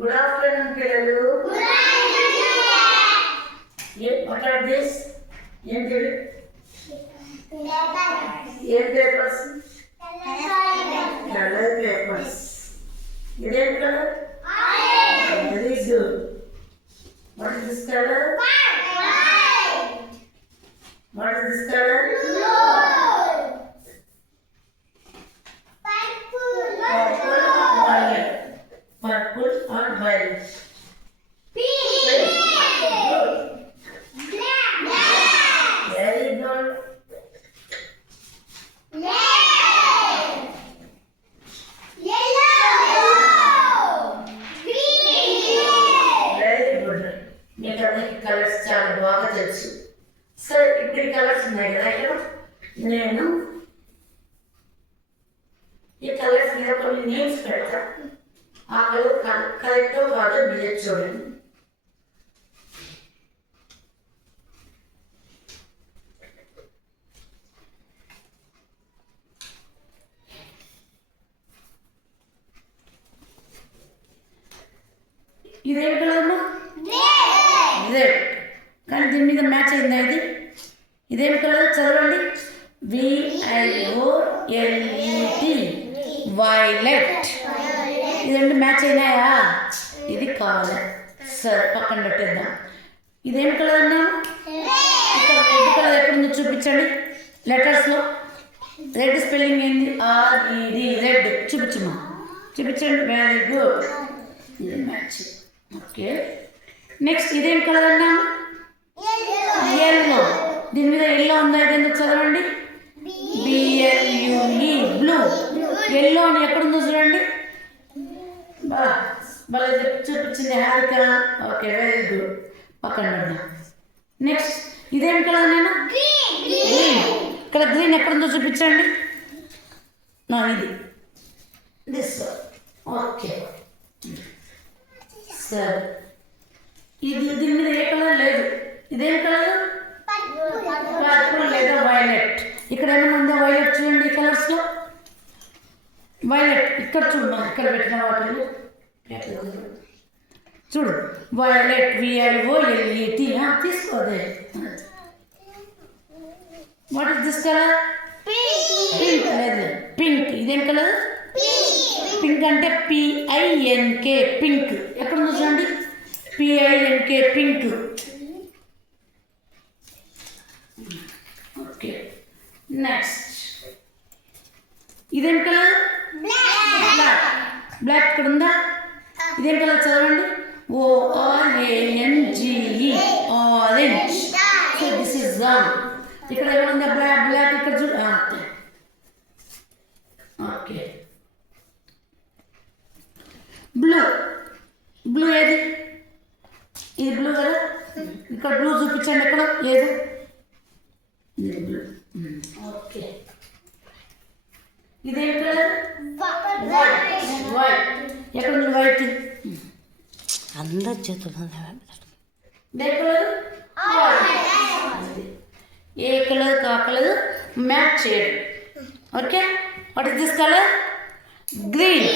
Good afternoon, పిల్లలు. What are these? ఏం papers? Colour papers. ఇదేం colour? Very good. What is this color? What is this color? Purple or violet? Pink. Very good. Very good. మీకు అందరికి కలర్స్ చాలా బాగా తెలుసు. సరే, ఇప్పుడు కలర్స్ ఉన్నాయి కదా ఇక్కడ. నేను ఈ కలర్స్ మీద కొన్ని నేమ్స్ పెడతా. ఆ కలర్ కరెక్టో కాదో మీరు చూడండి. ఇదేం కలర్? రెడ్. కానీ దీని మీద మ్యాచ్ అయిందా ఇది? ఇదేం కలర్? చదవండి. VIOLET. వైలెట్. ఇది రెండు మ్యాచ్ అయినాయా? ఇది కావాలి. సరే, పక్కన పెట్టేద్దాం. ఇదేం కలర్ అన్నాను? ఇక్కడ రెడ్ కలర్ ఎక్కడుందో చూపించండి లెటర్స్లో. రెడ్ స్పెల్లింగ్ ఏంది? RED. రెడ్. చూపించమ్మా, చూపించండి. Very good. ఇది మ్యాచ్. ఓకే, నెక్స్ట్ ఇదేం కలర్ అన్నాను? ఎల్లో. దీని మీద ఎల్లో ఉందా? ఇదేందో చదవండి. BLUE. బ్లూ. ఎల్లో అని ఎక్కడుందో చూడండి. భలే చూపించింది హారిక. Okay, very good. పక్కన పెడదాం. నెక్స్ట్ ఇదేం కలర్? నేను గ్రీన్. ఇక్కడ గ్రీన్ ఎక్కడుందో చూపించండి. ఇది దిస్. ఓకే, సరే. దీని మీద ఏ కలర్ లేదు. ఇదేం కలర్? పర్పుల్ లేదా వైలెట్. ఇక్కడ ఏమైనా ఉందా వైలెట్? చూడండి ఈ కలర్స్లో వైలెట్. ఇక్కడ చూడు, ఇక్కడ పెట్టిన వాటిలో చూడు వైలెట్. VIOLET. తీసుకోదే. What is this colour? Pink. లేదు, పింక్. ఇదేం కలర్? పింక్ అంటే PINK. పింక్. ఎక్కడుందో చూడండి. PINK. పింక్. ఓకే, నెక్స్ట్ ఇదేం కలర్? బ్లాక్. బ్లాక్ ఇక్కడ ఉందా? ఇదేం కలర్? చదవండి. ORANGE. Orange. So this is wrong. ఇక్కడ ఏమైనా బ్లాక్. బ్లాక్ ఇక్కడ చూడు. Okay, blue. బ్లూ ఏది? ఇది బ్లూ కదా. ఇక్కడ బ్లూ చూపించండి. ఎక్కడ లేదు. బ్లూ. ఓకే, ఇదేం కలర్? వైట్. ఎక్కడ ఉంది వైట్? అందరు చేతులు. ఏ కలర్ కా కలర్ మ్యాచ్ చేయండి. Okay, what is this colour? Green.